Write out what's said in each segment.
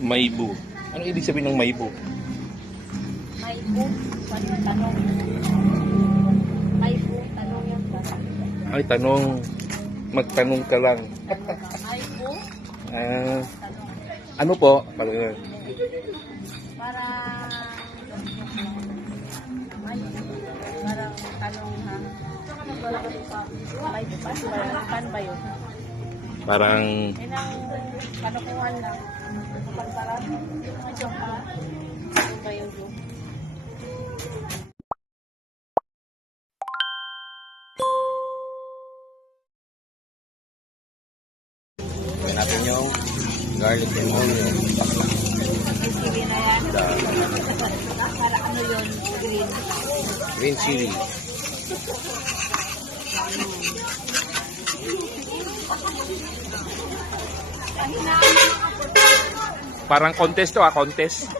Maybu. Ano ibig sabihin ng Maybu? Maybu, tanong. Maybu, tanong yan ba? Ay, tanong. Magtanong ka lang. Maybu, Ah, tanong. ano po? Parang, Parang tanong ha. Maybu pan ba yun? parang Yan ang panukuhan lang. Pagparang, medyo pa. Ano ba yun? Gawin natin yung garlic and onion. Sige na yan. Para ano yun? Green. Green chili. parang contest to contest.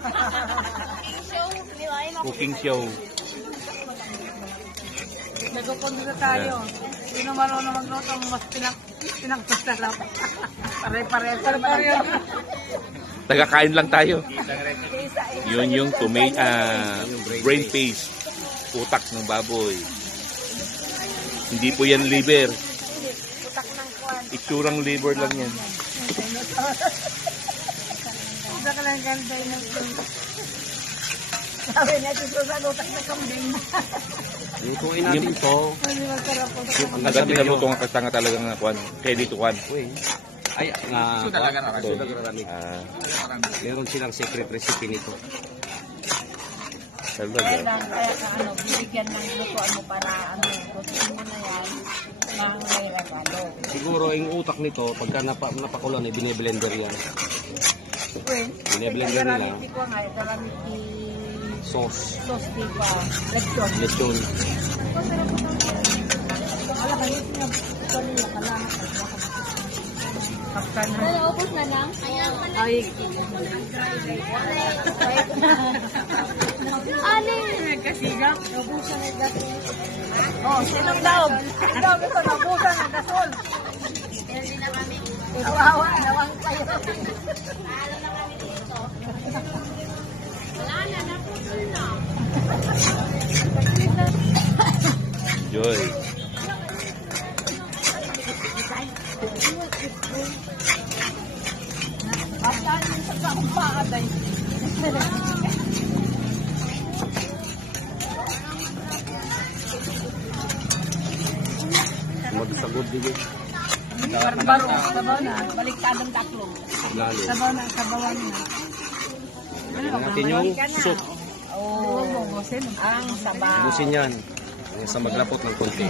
Cooking show. Nagpupunta na tayo. Sino marunong magluto mas pinagpasarap. Pare-pareho. Tagakain lang tayo. Yun yung brain paste. Utak ng baboy. Hindi po yan liver. Utak ng kwan. Itsurang liver lang yan. Utak lang kan dinosaur. Sabi natin sa utak na kambing. Lutuin natin ito. Hindi masarap po. Agad tinaluto nga kasanga talaga nga kwan. Kaya dito kwan. Ay, meron silang secret recipe nito. Kaya Talaga. lang, kaya ka bibigyan ng lutuan mo para lutuin mo na yan. Nang may regalo. Siguro yung utak nito, pagka napakulan, bine-blender yan. Bine-blender nila. Karami ko nga, karami Sauce. sauce di pa. Lechon. Lechon. Wala kayo niya. Ito nila kalaman. Kapkan na. Naubos na lang? Ay. Ano yung nagkasigap? Naubusan ng gasol. Oh, sinong daw? Sinong daw gusto naubusan ng gasol? Hindi na kami. Kawawa, nawang kayo. Paalo na kami dito. Wala na, napusul na. Joy. Basta yung sa kampaan ay. Magsagod din eh. Sabaw na. Baliktadang taklong. Lalo. Sabaw na. Sabawan na. Lagyan natin yung soup. Oh. Ang sabaw. Busin yan. Hanggang sa maglapot ng konti.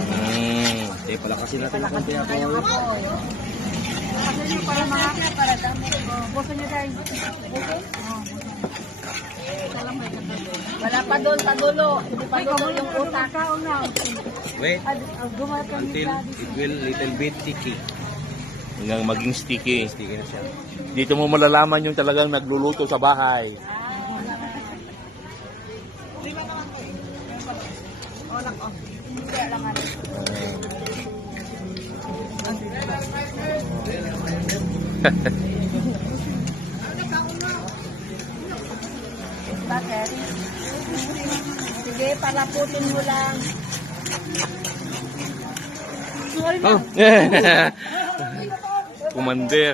Palakasin natin ng konti ako. Kasi nyo para mga para dami. Buso nyo tayo. Wala pa doon, padulo. Hindi pa doon yung utak. Wait. Until it will little bit sticky. Hanggang maging sticky. Sticky na siya. Dito mo malalaman yung talagang nagluluto sa bahay. Bakit? Sige, palaputin mo lang. Oh. Commander.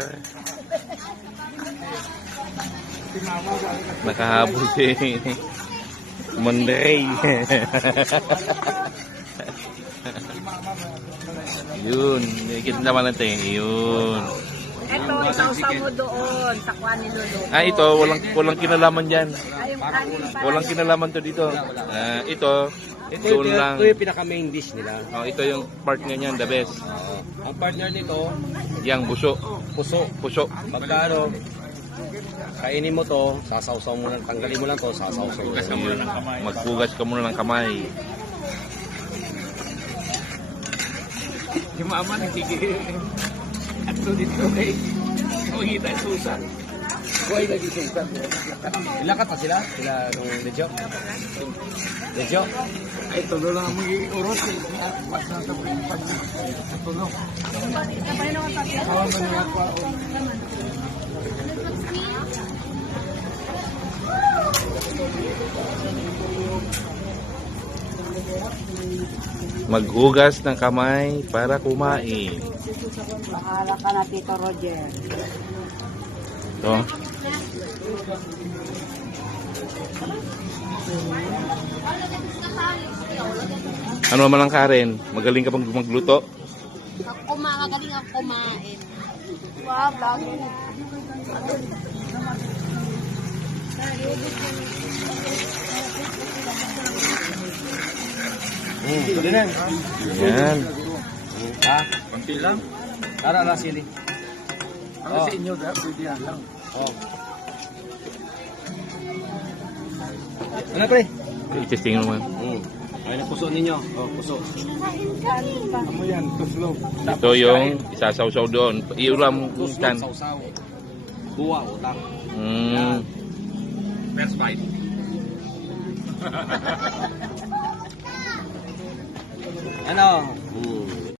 Nakahabol si Commander. Yun, nakikita naman natin. Yun. Ito, isaw-saw mo doon sa kwan ni Lulu. Ah, ito, walang kinalaman dyan. Ay, yung kanin pa. Walang kinalaman to dito. Ito, doon lang. Ito yung pinaka-main dish nila. Oh, ito yung part nga niyan, the best. Ang partner nito, Yang buso. puso. Puso. Pagka kainin mo to, sasawsaw mo lang, tanggalin mo lang to, sasawsaw mo. Magpugas ka muna ng kamay. Yung mama nagtigil. At dito eh. Kumagita yung susa. Buhay na dito. Ilakat pa sila? Sila nung Lejo? Lejo? Ay, tulo lang ang magiging urot eh. Mas na ito pag-tulong. Awan mo niya ako. Maghugas ng kamay para kumain. Bahala ka na, Tito Roger. Ito. Ano naman ang Karen? Magaling ka bang magluto? Magaling ako kumain. Wow, bago. Pwede na. Yan. Ha? Konti lang. Tara, sili. Ano sa inyo, pwede yan lang. Oh. Ano pre? I-testing naman. Ay, na puso ninyo. Oh, puso. Ano yan, tuslog. Ito yung isasawsaw doon. Iulam kan. Sausaw. Buwa, utak. Best fight. Ano?